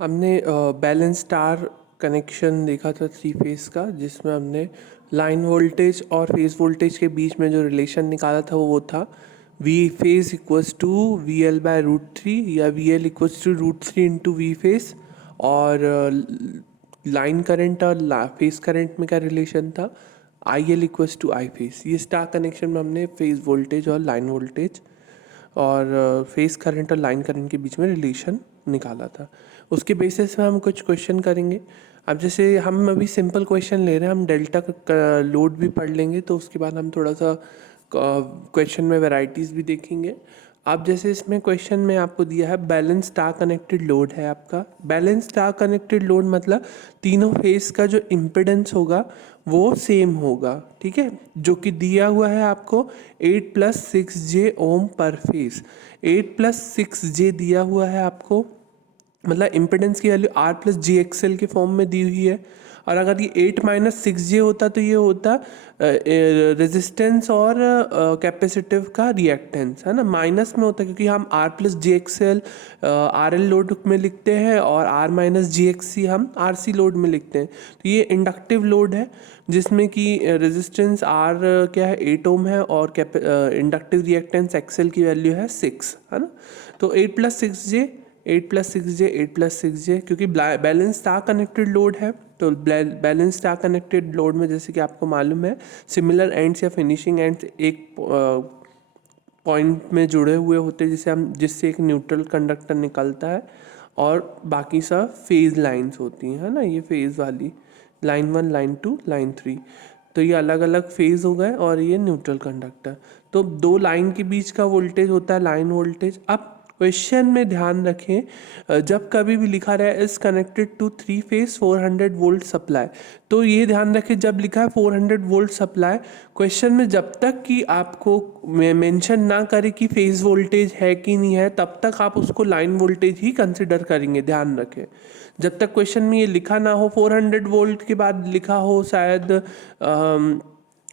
हमने balance star connection देखा था थ्री फेस का, जिसमें हमने लाइन वोल्टेज और फेस वोल्टेज के बीच में जो रिलेशन निकाला था वो था V phase equals to V L by root three, या V L equals to root three into V phase. और लाइन करंट और फेस करंट में क्या रिलेशन था, I L equals to I phase. ये स्टार कनेक्शन में हमने phase voltage और लाइन वोल्टेज और फेस करंट और लाइन करंट के बीच में रिलेशन निकाला था। उसके बेसिस पे हम कुछ क्वेश्चन करेंगे। अब जैसे हम अभी सिंपल क्वेश्चन ले रहे हैं, हम डेल्टा का लोड भी पढ़ लेंगे, तो उसके बाद हम थोड़ा सा क्वेश्चन में वैरायटीज़ भी देखेंगे। अब जैसे इसमें क्वेश्चन में आपको दिया है बैलेंस स्टार कनेक्टेड लोड है आपका। बैलेंस स्टार कनेक्टेड लोड मतलब तीनों फेस का जो इम्पिडेंस होगा वो सेम होगा, ठीक है, जो कि दिया हुआ है आपको 8+6J ओम पर फेस। 8+6J दिया हुआ है आपको, मतलब इम्पिडेंस की वैल्यू R+GXL के फॉर्म में दी हुई है। और अगर ये 8-6J होता तो ये होता रेजिस्टेंस और कैपेसिटिव का रिएक्टेंस, है ना, माइनस में होता, क्योंकि हम R+GXL RL लोड में लिखते हैं और R-GXC हम RC लोड में लिखते हैं। तो ये इंडक्टिव लोड है जिसमें कि रेजिस्टेंस R क्या है 8 ओम है और इंडक्टिव रिएक्टेंस XL की वैल्यू है 6, है ना। तो 8+6J 8+6J 8+6J, क्योंकि बैलेंस स्टार कनेक्टेड लोड है, तो बैलेंस स्टार कनेक्टेड लोड में जैसे कि आपको मालूम है सिमिलर एंड्स या फिनिशिंग एंड्स एक पॉइंट में जुड़े हुए होते हैं, जिससे एक न्यूट्रल कंडक्टर निकलता है, और बाकी सब फेज लाइंस होती हैं, है ना। ये फेज वाली लाइन 1 लाइन 2 लाइन 3, तो ये अलग अलग फेज हो गए, और ये न्यूट्रल कंडक्टर। तो दो लाइन के बीच का वोल्टेज होता है लाइन वोल्टेज। अब क्वेश्चन में ध्यान रखें, जब कभी भी लिखा रहा है is connected to three phase 400 volt supply, तो ये ध्यान रखें जब लिखा है 400 वोल्ट सप्लाई, क्वेश्चन में जब तक कि आपको मेंशन ना करे कि फेज वोल्टेज है कि नहीं है, तब तक आप उसको लाइन वोल्टेज ही कंसिडर करेंगे, ध्यान रखें। जब तक क्वेश्चन में ये लिखा ना हो 400 वोल्ट के बाद लिखा हो शायद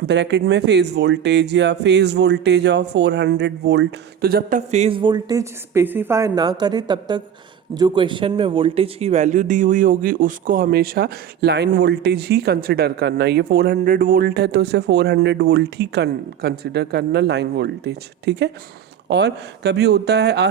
ब्रैकेट में फेज वोल्टेज या फेज वोल्टेज और 400 वोल्ट, तो जब तक फेज वोल्टेज स्पेसिफाई ना करे तब तक जो क्वेश्चन में वोल्टेज की वैल्यू दी हुई होगी उसको हमेशा लाइन वोल्टेज ही कंसिडर करना। ये 400 वोल्ट है तो इसे 400 वोल्ट ही कंसिडर करना लाइन वोल्टेज, ठीक है। और कभी होता है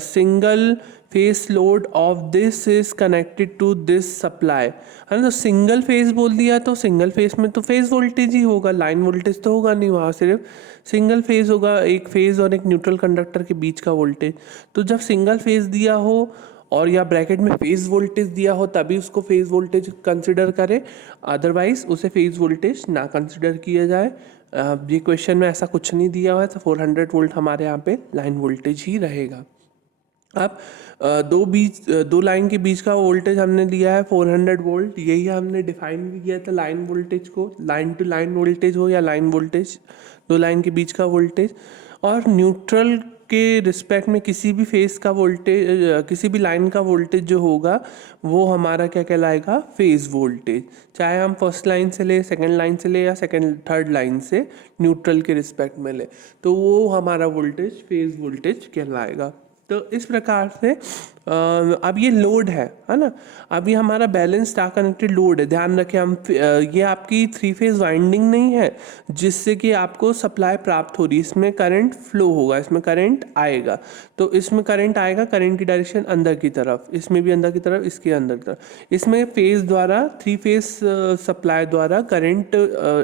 single phase load of this is connected to this supply, है ना। तो सिंगल फेस बोल दिया तो सिंगल फेस में तो फेस वोल्टेज ही होगा, लाइन वोल्टेज तो होगा नहीं, वहाँ सिर्फ सिंगल फेज होगा, एक फेज और एक न्यूट्रल कंडक्टर के बीच का वोल्टेज। तो जब सिंगल फेज दिया हो और या ब्रैकेट में फेज वोल्टेज दिया हो तभी उसको फेज वोल्टेज कंसिडर करें, अदरवाइज उसे फेज वोल्टेज ना कंसिडर किया जाए। ये क्वेश्चन में ऐसा कुछ नहीं दिया हुआ है, तो 400 वोल्ट हमारे यहाँ पे लाइन वोल्टेज ही रहेगा। अब दो लाइन के बीच का वोल्टेज हमने लिया है 400 वोल्ट, यही हमने डिफाइन भी किया था लाइन वोल्टेज को, लाइन टू लाइन वोल्टेज हो या लाइन वोल्टेज, दो लाइन के बीच का वोल्टेज। और न्यूट्रल के रिस्पेक्ट में किसी भी फेस का वोल्टेज, किसी भी लाइन का वोल्टेज जो होगा वो हमारा क्या कहलाएगा, फेज वोल्टेज। चाहे हम फर्स्ट लाइन से ले, सेकंड लाइन से ले, या सेकंड थर्ड लाइन से न्यूट्रल के रिस्पेक्ट में ले, तो वो हमारा वोल्टेज फेज वोल्टेज कहलाएगा। तो इस प्रकार से अब ये लोड है ना। अब ये हमारा बैलेंस स्टार कनेक्टेड लोड है, ध्यान रखें हम ये आपकी थ्री फेज वाइंडिंग नहीं है जिससे कि आपको सप्लाई प्राप्त हो रही है, इसमें करंट फ्लो होगा, इसमें करंट आएगा। तो इसमें करंट आएगा, करंट की डायरेक्शन अंदर की तरफ, इसमें भी अंदर की तरफ, इसके अंदर की तरफ। इसमें फेज द्वारा, थ्री फेज सप्लाई द्वारा करंट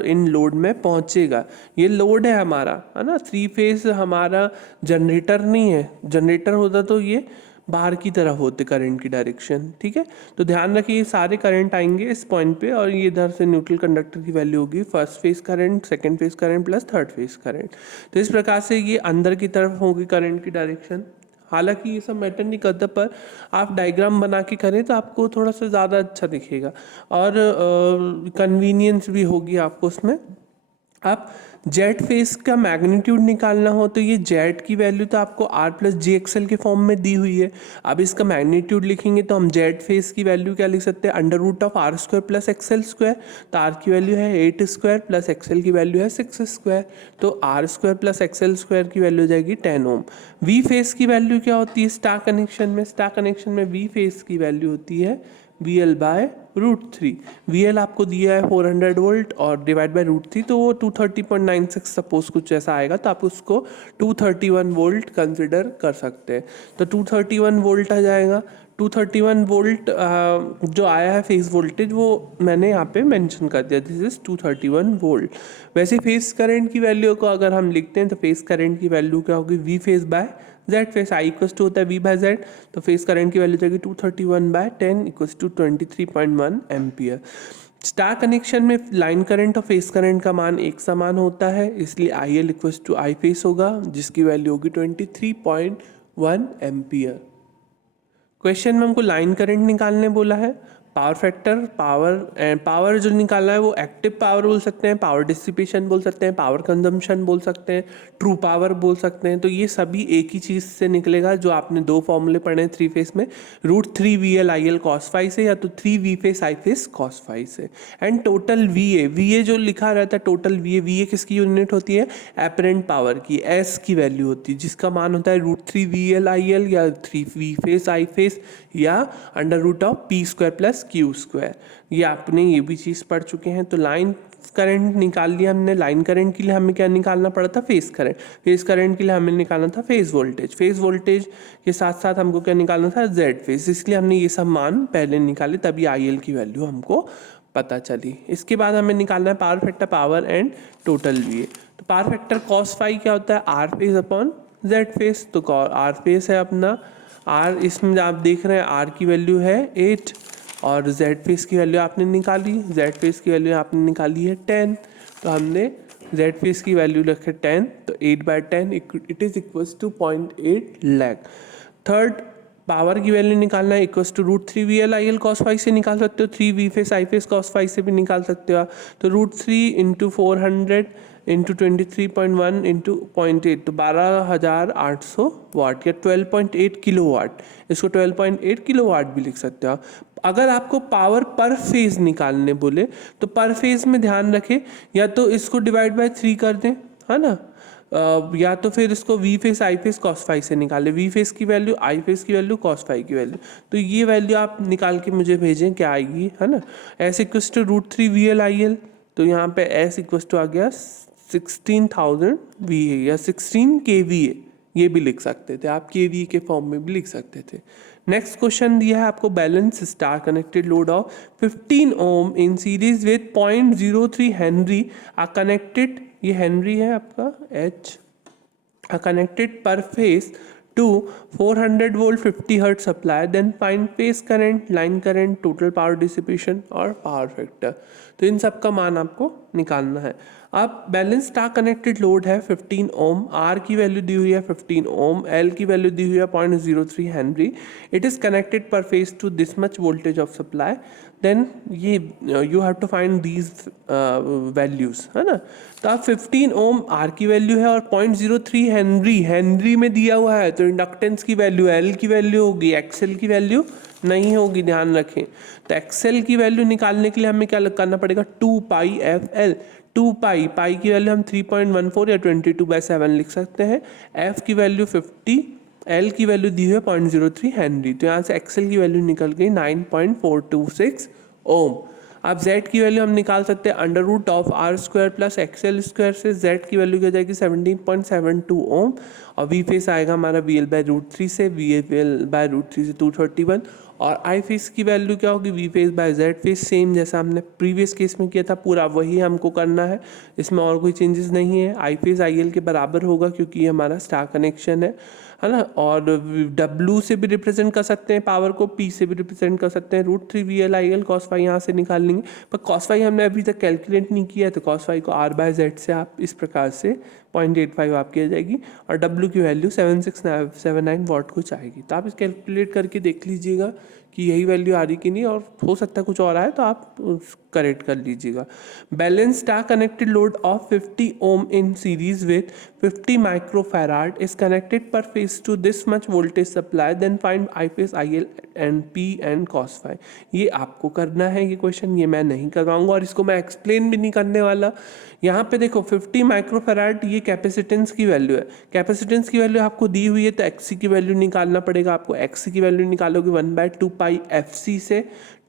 इन लोड में पहुंचेगा। ये लोड है हमारा, है ना। थ्री फेज हमारा जनरेटर नहीं है, जनरेटर होता तो ये बाहर की तरफ होते करंट की डायरेक्शन, ठीक है। तो ध्यान रखिए ये सारे करंट आएंगे इस पॉइंट पे, और ये इधर से न्यूट्रल कंडक्टर की वैल्यू होगी first phase current, second phase current plus third phase current. तो इस प्रकार से ये अंदर की तरफ होगी करंट की डायरेक्शन। हालांकि ये सब मैटर नहीं करता, पर आप डायग्राम बना के करें तो आपको थोड़ा सा ज़्यादा अच्छा दिखेगा और कन्वीनियंस भी होगी आपको उसमें। अब जेड फेस का मैग्नीट्यूड निकालना हो तो ये जेड की वैल्यू तो आपको आर प्लस जी एक्सएल के फॉर्म में दी हुई है। अब इसका मैग्नीट्यूड लिखेंगे तो हम जेड फेस की वैल्यू क्या लिख सकते हैं, under root of R square plus XL square. तो आर की वैल्यू है 8 स्क्वायर प्लस एक्सएल की वैल्यू है 6 स्क्वायर, तो R square plus XL square की वैल्यू हो जाएगी 10 ओम। वी फेस की वैल्यू क्या होती है स्टार कनेक्शन में, स्टार कनेक्शन में वी फेस की वैल्यू होती है V L by root three. V L आपको दिया है 400 वोल्ट और डिवाइड बाय रूट थ्री, तो वो 230.96 सपोज कुछ ऐसा आएगा, तो आप उसको 231 वोल्ट कंसिडर कर सकते हैं। तो 231 वोल्ट आ जाएगा। 231 वोल्ट जो आया है फेस वोल्टेज वो मैंने यहाँ पे मेंशन कर दिया, दिस इज 231 वोल्ट। वैसे फेस करंट की वैल्यू को अगर हम लिखते हैं तो फेस करंट की वैल्यू क्या होगी, V phase by Z phase, I equals to होता है वी बाय जेड, तो फेस करंट की वैल्यू जाएगी 231/10 equals to 23.1 ampere. Star connection में लाइन करंट और फेस करंट का मान एक समान होता है, इसलिए I L equals to I phase होगा जिसकी वैल्यू होगी 23.1 एम्पियर। क्वेश्चन में हमको लाइन करंट निकालने बोला है, पावर फैक्टर, पावर जो निकालना है वो एक्टिव पावर बोल सकते हैं, पावर डिसिपेशन बोल सकते हैं, पावर कंजम्पशन बोल सकते हैं, ट्रू पावर बोल सकते हैं। तो ये सभी एक ही चीज़ से निकलेगा जो आपने दो फॉर्मूले पढ़े हैं थ्री फेस में, √3 VL/IL cos फाई से या तो 3 V phase I phase cos phi से। एंड टोटल VA जो लिखा रहता है टोटल VA किसकी यूनिट होती है, एपरेंट पावर की, S की वैल्यू होती है जिसका मान होता है √3 VL/IL या 3 V फेस आई फेस या under root of P square plus Q square. ये आपने ये भी चीज़ पढ़ चुके हैं। तो लाइन करंट निकाल लिया हमने, लाइन करंट के लिए हमें क्या निकालना पड़ा था, फेस करंट। फेस करंट के लिए हमें निकालना था फेस वोल्टेज, फेस वोल्टेज के साथ साथ हमको क्या निकालना था, जेड फेस, इसलिए हमने ये सब मान पहले निकाले, तभी आई एल की वैल्यू हमको पता चली। इसके बाद हमें निकालना है power factor, power and total V A. तो पावर फैक्टर कॉस फाई क्या होता है, R phase upon Z phase. तो आर फेस है अपना आर, इसमें आप देख रहे हैं आर की वैल्यू है 8 और जेड फेस की वैल्यू आपने निकाली, जेड फेस की वैल्यू आपने निकाली है 10। तो हमने जेड फेस की वैल्यू रखे 10, तो 8/10 it is equals to 0.8 lag. Third power की वैल्यू निकालना है, equals to √3 VL/IL cos phi से निकाल सकते हो, 3 V phase I phase cos phi से भी निकाल सकते हो आप। तो √3 इंटू 400 इंटू 23.1 इंटू 0.8, तो 12,800 वाट या 12.8 किलो वाट, इसको 12.8 किलो वाट भी लिख सकते हो आप। अगर आपको पावर पर फेज निकालने बोले तो पर फेज में ध्यान रखें या तो इसको डिवाइड बाय 3 कर दें, है ना, या तो फिर इसको V phase I phase cos phi से निकालें, वी फेस की वैल्यू आई फेस की वैल्यू cos फाई की वैल्यू। तो ये वैल्यू आप निकाल के मुझे भेजें क्या आएगी, है ना। एस इक्वस टू √3 VL/IL, तो यहाँ पे एस इक्वस टू आ गया 16,000 VA या 16 KVA, ये भी लिख सकते थे आप, KVA के फॉर्म में भी लिख सकते थे। नेक्स्ट क्वेश्चन दिया है आपको, balance star connected load of 15 ohm in series with 0.03 henry are connected, ये हेनरी है आपका H, are connected per phase to 400 volt 50 hertz supply, then find phase current, line current, total power dissipation और power factor। तो इन सब का मान आपको निकालना है। अब बैलेंस स्टार कनेक्टेड लोड है 15 ओम, आर की वैल्यू दी हुई है 15 ओम, एल की वैल्यू दी हुई है 0.03 henry, it is connected per phase to this much voltage of supply, then ये you have to find these values, है ना। तो आप 15 ओम आर की वैल्यू है और 0.03 हेनरी में दिया हुआ है, तो इंडक्टेंस की वैल्यू एल की वैल्यू होगी, एक्सएल की वैल्यू नहीं होगी, ध्यान रखें। तो एक्सएल की वैल्यू निकालने के लिए हमें क्या करना पड़ेगा, 2πfl, 2 पाई की वैल्यू हम 3.14 या 22/7 लिख सकते हैं, एफ की वैल्यू 50, एल की वैल्यू दी हुई है 0.03 हेनरी, तो यहाँ से एक्सएल की वैल्यू निकल गई 9.426 ओम। अब जेड की वैल्यू हम निकाल सकते हैं under root of R square plus XL square से, जेड की वैल्यू क्या जाएगी 17.72 ओम, और वी फेस आएगा हमारा VL/√3 से, VL/√3 से 231, और आई फेस की वैल्यू क्या होगी, V phase by Z phase, same जैसा हमने प्रीवियस केस में किया था पूरा वही हमको करना है, इसमें और कोई चेंजेस नहीं है। आई फेस आई एल के बराबर होगा क्योंकि ये हमारा स्टार कनेक्शन है ना, और W से भी रिप्रेजेंट कर सकते हैं पावर को, P से भी रिप्रेजेंट कर सकते हैं, √3 VL/IL cos फाई यहाँ से निकाल लेंगे, पर cos फाई हमने अभी तक कैलकुलेट नहीं किया है, तो cos फाई को R/Z से आप इस प्रकार से 0.85 आपकी आ जाएगी, और W की वैल्यू 7679 वाट कुछ आएगी। तो आप इस कैलकुलेट करके देख लीजिएगा कि यही वैल्यू आ रही कि नहीं, और हो सकता है कुछ और आए तो आप करेक्ट कर लीजिएगा। Balance star connected load of 50 ohm in series with 50 microfarad is connected per phase to this much voltage supply, then find I phase I L and P and cos phi. ये आपको करना है ये question, ये मैं नहीं करवाऊंगा और इसको मैं एक्सप्लेन भी नहीं करने वाला। यहाँ पे देखो 50 माइक्रोफैराड ये कैपेसिटेंस की वैल्यू है, कैपेसिटेंस की वैल्यू आपको दी हुई है तो एक्सी की वैल्यू निकालना पड़ेगा आपको। एक्सी की वैल्यू निकालोगे 1/2 पाई एफ सी से,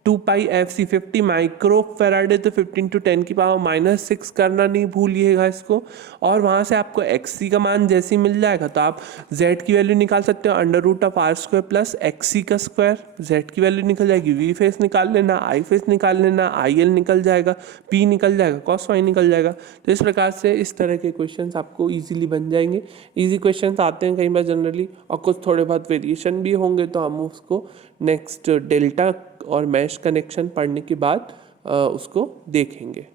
2 पाई एफ सी 50 माइक्रो फेराड है तो 15 to 10 की पावर -6 करना नहीं भूलिएगा इसको। और वहाँ से आपको एक्स सी का मान जैसे ही मिल जाएगा तो आप जेड की वैल्यू निकाल सकते हो, √r² प्लस एक्स सी का स्क्वायर। जेड की वैल्यू निकल जाएगी, वी फेस निकाल लेना, आई फेस निकाल लेना, आई एल निकल जाएगा, पी निकल जाएगा, कॉस वाई निकल जाएगा। तो इस प्रकार से इस तरह के क्वेश्चन आपको ईजिली बन जाएंगे। ईजी क्वेश्चन आते हैं कई बार जनरली, और कुछ थोड़े बहुत वेरिएशन भी होंगे तो हम उसको नेक्स्ट डेल्टा और मैश कनेक्शन पढ़ने के बाद उसको देखेंगे।